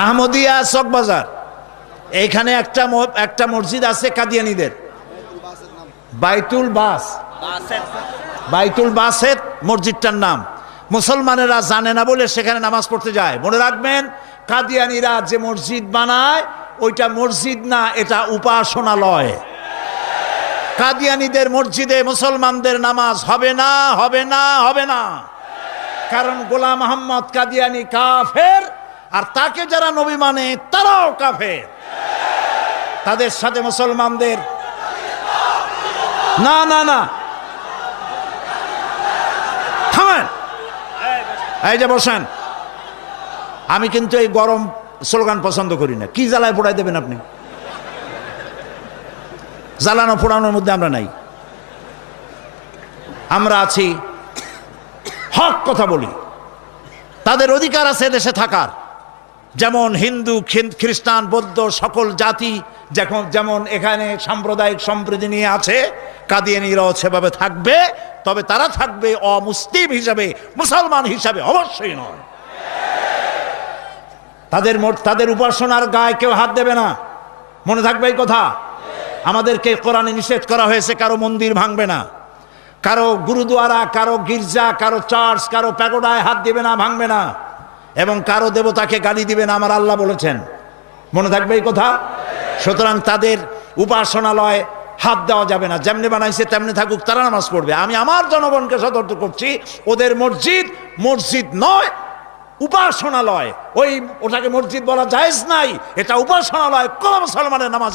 আহমদিয়া চকবাজার, এইখানে একটা মসজিদ আছে কাদিয়ানীদের, বাইতুল বাসেত মসজিদটার নাম। মুসলমানেরা জানে না বলে সেখানে নামাজ পড়তে যায়। মনে রাখবেন, কাদিয়ানীরা যে মসজিদ বানায় ওইটা মসজিদ না, এটা উপাসনালয়। কাদিয়ানীদের মসজিদে মুসলমানদের নামাজ হবে না, হবে না, হবে না। কারণ গোলাম মোহাম্মদ কাদিয়ানী কাফের, আর তাকে যারা নবী মানে তারাও কাফের। তাদের সাথে মুসলমানদের না না না, থামেন, এই যে বসেন। আমি কিন্তু এই গরম স্লোগান পছন্দ করি না। কি জ্বালায় পোড়াই দেবেন আপনি? জ্বালানো পোড়ানোর মধ্যে আমরা নাই। আমরা আছি, হক কথা বলি। তাদের অধিকার আছে দেশে থাকার, যেমন হিন্দু, খ্রিস্টান, বৌদ্ধ সকল জাতি যেমন এখানে সাম্প্রদায়িক সম্প্রীতি নিয়ে আছে, কাদিয়ানীরাও সেভাবে থাকবে। তবে তারা থাকবে অমুসলিম হিসাবে, মুসলমান হিসাবে অবশ্যই নয়। তাদের উপাসনার গায়ে কেউ হাত দেবে না, মনে থাকবে এই কথা। আমাদেরকে কোরআনে নিষেধ করা হয়েছে কারো মন্দির ভাঙবে না, কারো গুরুদুয়ারা, কারো গির্জা, কারো চার্চ, কারো প্যাগোডায় হাত দিবে না, ভাঙবে না, এবং কারো দেবতাকে গালি দিবে না, আমার আল্লাহ বলেছেন। মনে থাকবে এই কথা। সুতরাং তাদের উপাসনালয় হাত দেওয়া যাবে না। যেমনি বানাইছে তেমনি থাকুক, তারা নামাজ পড়বে। আমি আমার জনগণকে সতর্ক করছি, ওদের মসজিদ নয়, উপাসনালয়। ওটাকে মসজিদ বলা জায়েজ নাই, এটা উপাসনালয়। কোন মুসলমানের নামাজ